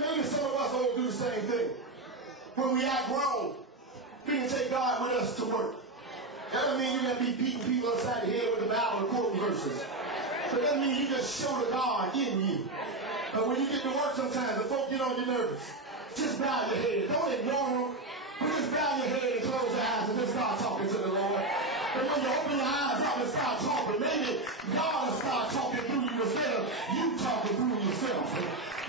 maybe some of us all do the same thing. When we act grown, we can take God with us to work. That doesn't mean you're going to be beating people upside the head with the Bible and quoting verses. But that means you just show the God in you. But when you get to work sometimes, the folk get on your nerves. Just bow your head. Don't ignore them. But just bow your head and close your eyes and just start talking to the Lord. And when you open your eyes up and start talking, maybe God will start talking through you instead of you talking through yourself.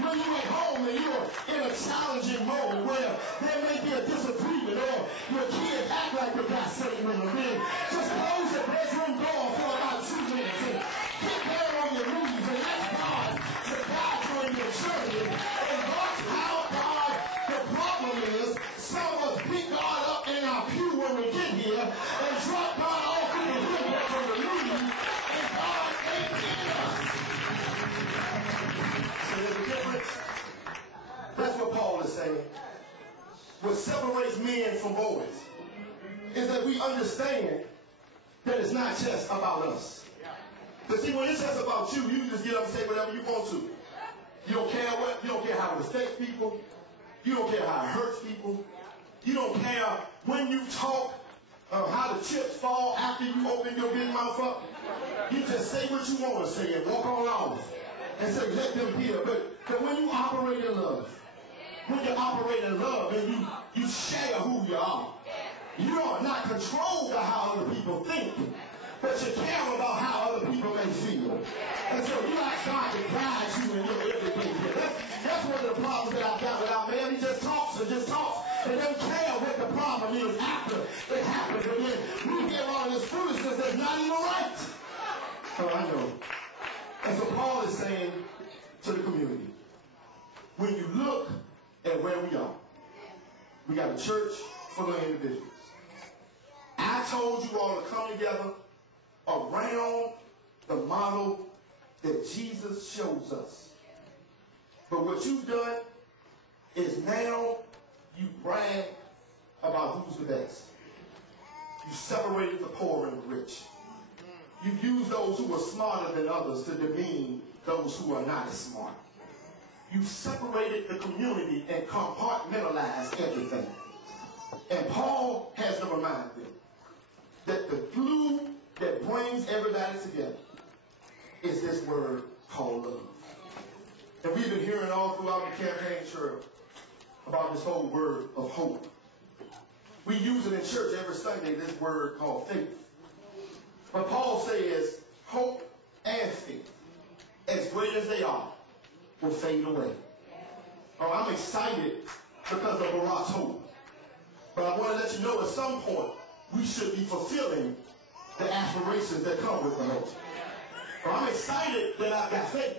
When you're at home and you're in a challenging moment where there may be a disagreement or your kids act like they got Satan in the room, just close your bedroom door for about 2 minutes and get there on your knees and ask God to guide you in your journey. And watch how God, the problem is, some of us pick God up in our pew when we get here and drop God off in the window from the room, and God ain't in us. So there's a difference. That's what Paul is saying. What separates men from boys is that we understand that it's not just about us. But see, when it's just about you, you just get up and say whatever you want to. You don't care what, you don't care how it affects people. You don't care how it hurts people. You don't care when you talk, how the chips fall after you open your big mouth up. You just say what you want to say and walk on off and say, let them hear. But when you operate in love, when you operate in love and you share who you are, you are not controlled by how other people think, but you care about how other people may feel. And so you ask God to guide you in your everyday life. That's one of the problems that I've got with our man. He just talks and doesn't care what the problem is after it happens. And then we hear all this foolishness that's not even right. Oh, I know. And so Paul is saying to the community, when you look at where we are, we got a church full of individuals. I told you all to come together around the model that Jesus shows us. But what you've done is now you brag about who's the best. You separated the poor and the rich. You've used those who are smarter than others to demean those who are not as smart. You've separated the community and compartmentalized everything. And Paul has to remind them that the glue that brings everybody together is this word called love. And we've been hearing all throughout the campaign trail about this whole word of hope. We use it in church every Sunday, this word called faith. But Paul says hope and faith, as great as they are, will fade away. Oh, I'm excited because of Barak's hope. But I want to let you know at some point we should be fulfilling the aspirations that come with the hope. So I'm excited that I've got faith.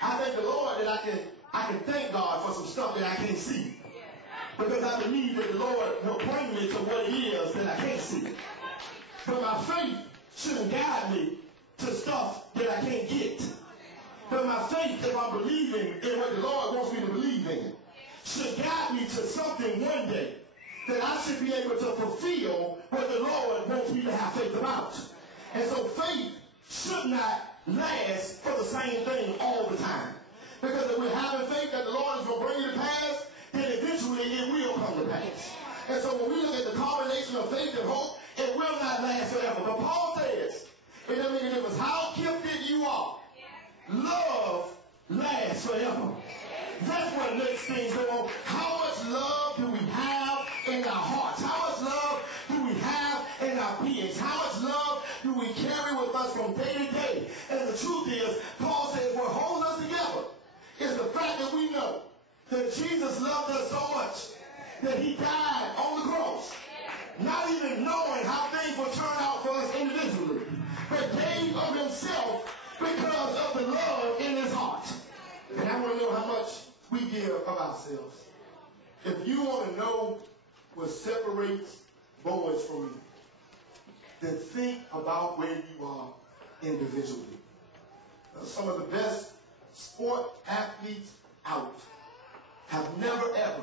I thank the Lord that I can thank God for some stuff that I can't see. Because I believe that the Lord will bring me to what it is that I can't see. But my faith shouldn't guide me to stuff that I can't get. But my faith, if I'm believing in what the Lord wants me to believe in, should guide me to something one day that I should be able to fulfill what the Lord wants me to have faith about. And so faith should not last for the same thing all the time. Because if we're having faith that the Lord is going to bring it to pass, then eventually it will come to pass. And so when we look at the combination of faith and hope, it will not last forever. But Paul says, it doesn't make a difference how gifted you are, love lasts forever. That's what makes things go on. How much love do we have in our hearts? How much love do we have in our beings? How much love do we carry with us from day to day? And the truth is, Paul says what holds us together is the fact that we know that Jesus loved us so much that he died on the cross, not even knowing how things would turn out for us individually, but gave of himself because of the love in his heart. And I want to know how much we give of ourselves. If you want to know what separates boys from you, then think about where you are individually. Some of the best sport athletes out have never ever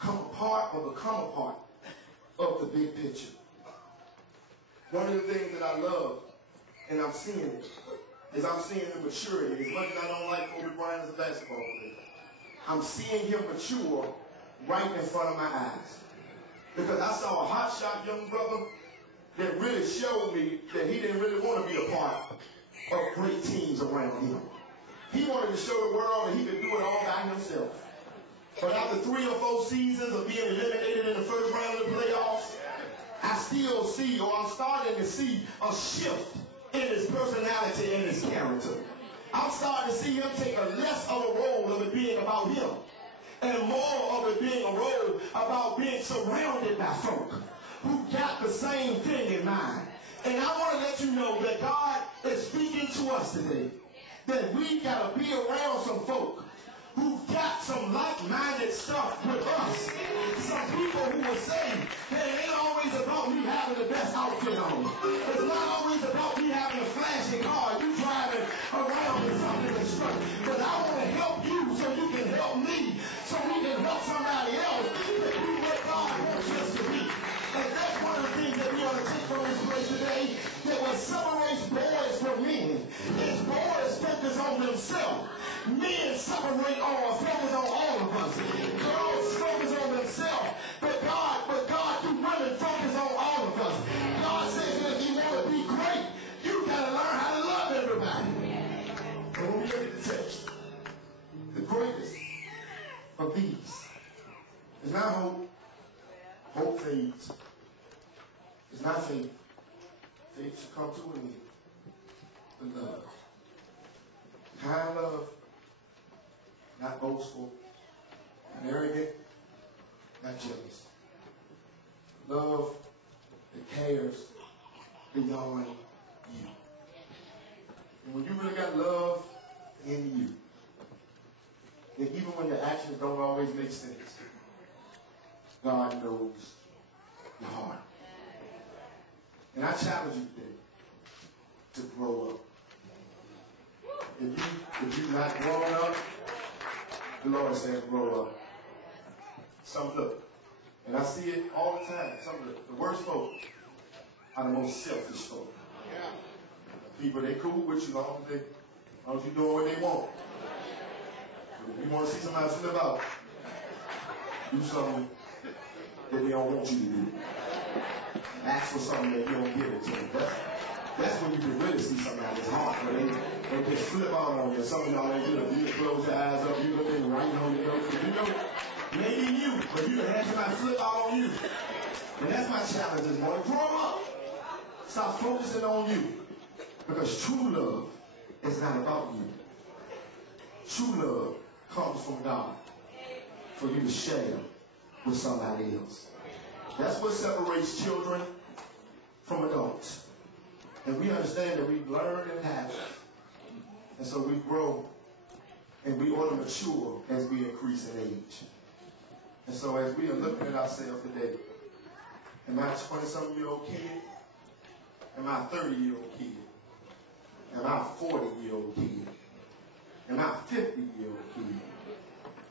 come apart or become a part of the big picture. One of the things that I love, and I'm seeing it, is I'm seeing the maturity. As much as I don't like Kobe Bryant as a basketball player, I'm seeing him mature right in front of my eyes. Because I saw a hotshot young brother that really showed me that he didn't really want to be a part of great teams around him. He wanted to show the world that he could do it all by himself. But after 3 or 4 seasons of being eliminated in the first round of the playoffs, I still see, or I'm starting to see, a shift in his personality and his character. I'm starting to see him take a less of a role of it being about him, and more of it being a role about being surrounded by folk who got the same thing in mind. And I want to let you know that God is speaking to us today, that we got to be around some folk who've got some like-minded stuff with us. Some people who will say, hey, it ain't always about me having the best outfit on. It's not always about me having a flashy car, you driving around in something that's struck. But I want to help you so you can help me, so we can help somebody else that be what God wants us to be. And that's one of the things that we ought to take from this place today, that what separates boys from men is boys focus on themselves. Men separate or focus on all of us. Girls focus on themselves. But God, you women focus on all of us. God says that if you want to be great, you got to learn how to love everybody. And when we look at the text, the greatest of these is not hope. Hope fades. It's not faith. Faith should come to an end. But love. Kind love. Not boastful, not arrogant, not jealous. Love that cares beyond you. And when you really got love in you, then even when your actions don't always make sense, God knows your heart. And I challenge you today to grow up. If you've not grown up, the Lord says, grow up. Look, and I see it all the time. Some of the worst folk are the most selfish folk. Yeah. People, they cool with you as long as you're doing what they want. But if you want to see somebody flip out, do something that they don't want you to do. Ask for something that you don't give it to them. That's when you can really see somebody's heart. When they just flip out on you. Some of y'all ain't do it. You close your eyes up, you look in right on your nose. You know, maybe you, but you can have somebody flip out on you. And that's my challenge this morning. Grow up. Stop focusing on you. Because true love is not about you. True love comes from God for you to share with somebody else. That's what separates children from adults. And we understand that we learn in habits. And so we grow and we ought to mature as we increase in age. And so as we are looking at ourselves today, am I a 20-something-year-old kid? Am I a 30-year-old kid? Am I a 40-year-old kid? Am I a 50-year-old kid?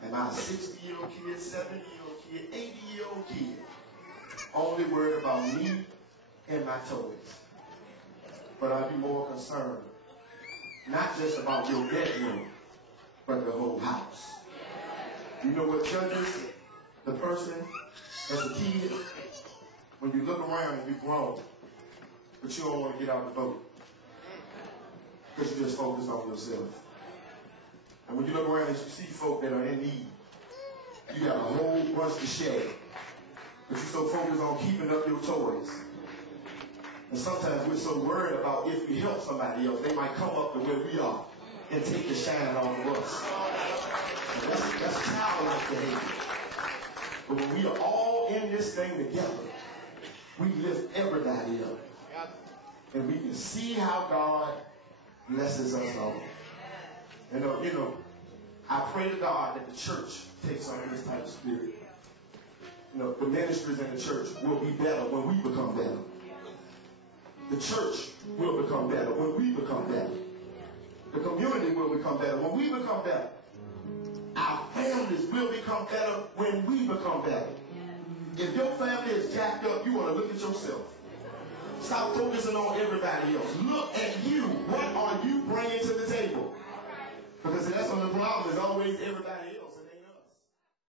Am I a 60-year-old kid, 70-year-old kid, 80-year-old kid? Only worried about me and my toys. But I'd be more concerned, not just about your bedroom, but the whole house. You know what judges the person as a kid? When you look around and you're grown, but you don't want to get out the boat because you just focus on yourself. And when you look around and you see folk that are in need, you got a whole bunch to share, but you're so focused on keeping up your toys. And sometimes we're so worried about if we help somebody else, they might come up to where we are and take the shine off of us. And that's childlike behavior. But when we are all in this thing together, we lift everybody up. And we can see how God blesses us all. And you know, I pray to God that the church takes on this type of spirit. You know, the ministries in the church will be better when we become better. The church will become better when we become better. The community will become better when we become better. Our families will become better when we become better. If your family is jacked up, you want to look at yourself. Stop focusing on everybody else. Look at you. What are you bringing to the table? Because that's when the problem is always everybody else.